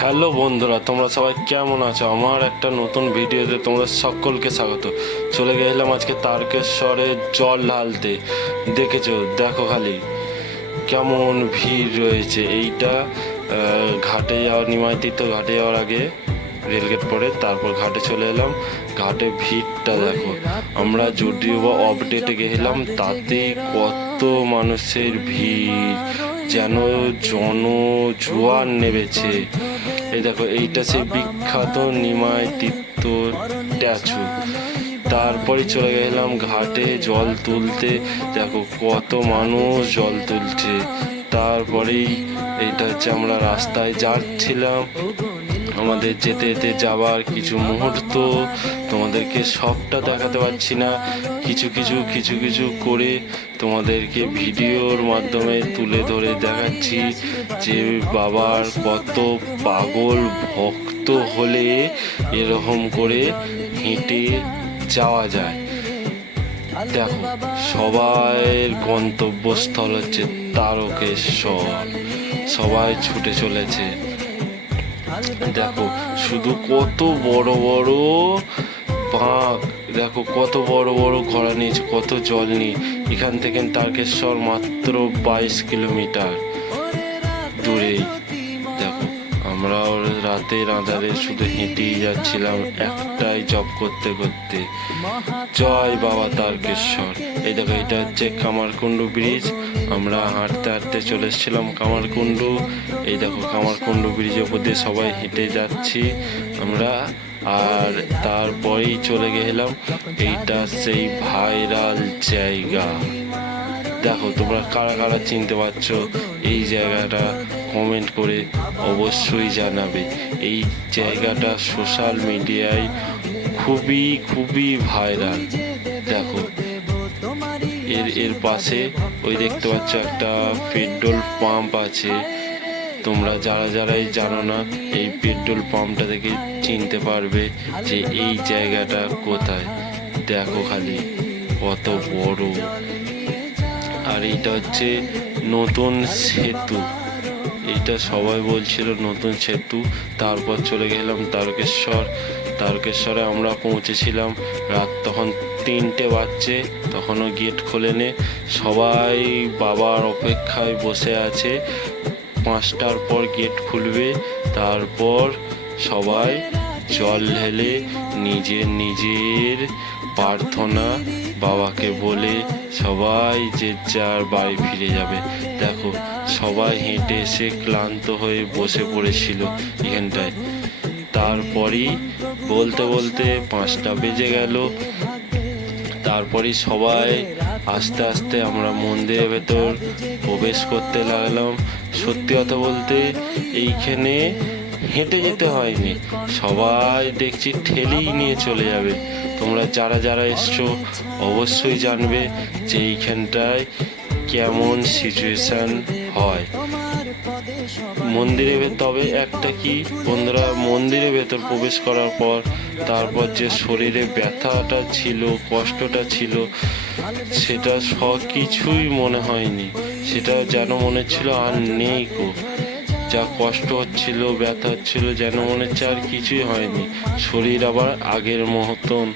Hello বন্ধুরা, তোমরা সবাই কেমন আছো? আমার একটা নতুন ভিডিওতে তোমরা সকলকে স্বাগত। চলে গেলাম আজকে তারকেশ্বরে জল ঢালতে। দেখেছো, দেখো খালি কেমন ভিড় রয়েছে। এইটা ঘাটে যাওয়ার, নিমাই তীর্থ ঘাটে যাওয়ার আগে রেলগেট পড়ে, তারপর ঘাটে চলে এলাম। ঘাটে ভিড়টা দেখো। আমরা যদিও বা আপডেটে গেলাম, তাতে কত মানুষের ভিড়, যেন জোয়ার নেমেছে। এই দেখো, এইটা সেই বিখ্যাত নিমাই তীর্থ স্ট্যাচু। তারপরে চলে গেলাম ঘাটে জল তুলতে। দেখো কত মানুষ জল তুলছে। তারপরেই এইটা হচ্ছে, আমরা রাস্তায় যাচ্ছিলাম। আমাদের যেতে যেতে যাওয়ার কিছু মুহূর্ত তোমাদেরকে সবটা দেখাতে পারছি না, কিছু কিছু করে তোমাদেরকে ভিডিওর মাধ্যমে তুলে ধরে দেখাচ্ছি যে বাবার কত পাগল ভক্ত হলে এরকম করে হেঁটে যাওয়া যায়। দেখো, সবাইয়ের গন্তব্যস্থল হচ্ছে তারকেশ্বর। সবাই ছুটে চলেছে। দেখো শুধু কত বড় বড় বাঁক, দেখো কত বড় বড় ঘোড়া নিয়েছে, কত জল নিয়ে। এখান থেকে তারকেশ্বর মাত্র 22 কিলোমিটার দূরেই। দেখো, আমরাও রাতের আঁধারে শুধু হেঁটেই যাচ্ছিলাম, একটাই জব করতে করতে, জয় বাবা তারকেশ্বর। এই দেখো, এটা হচ্ছে কামারকুণ্ডু ব্রিজ। আমরা হাঁটতে হাঁটতে চলে এসেছিলাম কামারকুণ্ডু। এই দেখো, কামারকুণ্ডু ব্রিজের উপর দিয়ে সবাই হেঁটে যাচ্ছি আমরা। আর তারপরেই চলে গেলাম, এইটা সেই ভাইরাল জায়গা। দেখো, তোমরা কারা কারা চিনতে পারছো এই জায়গাটা, কমেন্ট করে অবশ্যই জানাবে। এই জায়গাটা সোশ্যাল মিডিয়ায় খুবই ভাইরাল। দেখো, এর পাশে ওই দেখতে পাচ্ছ একটা পেট্রোল পাম্প আছে। তোমরা যারাই জানো না, এই পেট্রোল পাম্পটা দেখে চিনতে পারবে যে এই জায়গাটা কোথায়। দেখো খালি কত বড়। আর এইটা হচ্ছে নতুন সেতু। এইটা সবাই বলছিল নতুন সেতু। তারপর চলে গেলাম তারকেশ্বরে আমরা পৌঁছেছিলাম রাত তখন 3টে বাজছে। তখনও গেট খোলেনি। সবাই বাবার অপেক্ষায় বসে আছে। 5টার পর গেট খুলবে। তারপর সবাই জল ঢেলে নিজের প্রার্থনা বাবাকে বলে সবাই যে যার বাড়ি ফিরে যাবে। দেখো, সবাই হেঁটে এসে ক্লান্ত হয়ে বসে পড়েছিল এখানটায়। তারপরই বলতে 5টা বেজে গেল। তারপরই সবাই আস্তে আস্তে আমরা মন্দিরের ভেতর প্রবেশ করতে লাগলাম। সত্যি কথা বলতে এইখানে হেঁটে যেতে হয়নি, সবাই দেখছি ঠেলেই নিয়ে চলে যাবে। তোমরা যারা এসছো অবশ্যই জানবে যে এইখানটায় কেমন সিচুয়েশন হয় মন্দিরে। তবে একটা কি বন্ধুরা, মন্দিরের ভেতর প্রবেশ করার পর তারপর যে শরীরে ব্যথাটা ছিল, কষ্টটা ছিল, সেটা সব কিছুই মনে হয়নি। সেটা যেন মনে ছিল আর নেই গো। যা কষ্ট হচ্ছিল, ব্যথা হচ্ছিল, যেন মনে হচ্ছে আর কিছুই হয়নি। শরীর আবার আগের মতন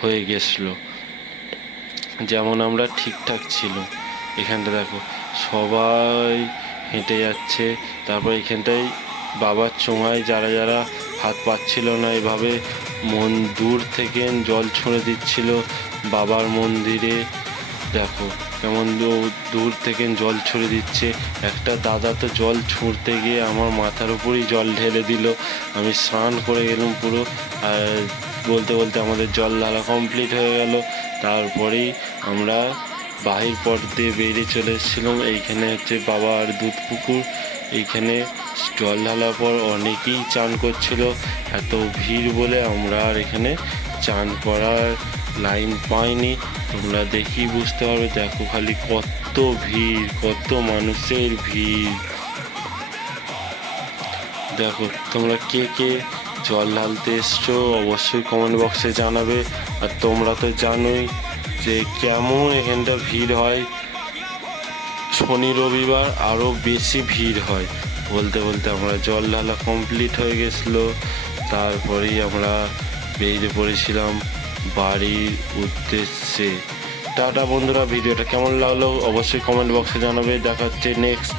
হয়ে গেছিল, যেমন আমরা ঠিকঠাক ছিল। এখানটা দেখো, সবাই হেঁটে যাচ্ছে। তারপর এখানটায় বাবার চোঙায় যারা হাত পাচ্ছিল না, এভাবে দূর থেকে জল ছুঁড়ে দিচ্ছিল বাবার মন্দিরে। দেখো কেমন দূর থেকে জল ছুঁড়ে দিচ্ছে। একটা দাদা তো জল ছুঁড়তে গিয়ে আমার মাথার উপরই জল ঢেলে দিল। আমি স্নান করে গেলাম পুরো। আর বলতে আমাদের জল ঢালা কমপ্লিট হয়ে গেল। তারপরেই আমরা বাহির পথ দিয়ে বেরিয়ে চলে এসেছিলাম। এইখানে হচ্ছে বাবার দুধ পুকুর। এইখানে জল ঢালার পর অনেকেই চান করছিল। এত ভিড় বলে আমরা আর এখানে চান করার লাইন পাইনি। তোমরা দেখি বুঝতে পারবে। দেখো খালি কত ভিড়, কত মানুষের ভিড়। দেখো, তোমরা কে জল ঢালতে এসছো অবশ্যই কমেন্ট বক্সে জানাবে। আর তোমরা তো জানোই যে কেমন এখানটা ভিড় হয়। শনি রবিবার আরও বেশি ভিড় হয়। বলতে বলতে আমরা জল ঢালা কমপ্লিট হয়ে গেছিলো। তারপরেই আমরা বেরিয়ে পড়েছিলাম বাড়ির উদ্দেশ্যে। টাটা বন্ধুরা, ভিডিওটা কেমন লাগলো অবশ্যই কমেন্ট বক্সে জানাবে। দেখা হচ্ছে নেক্সট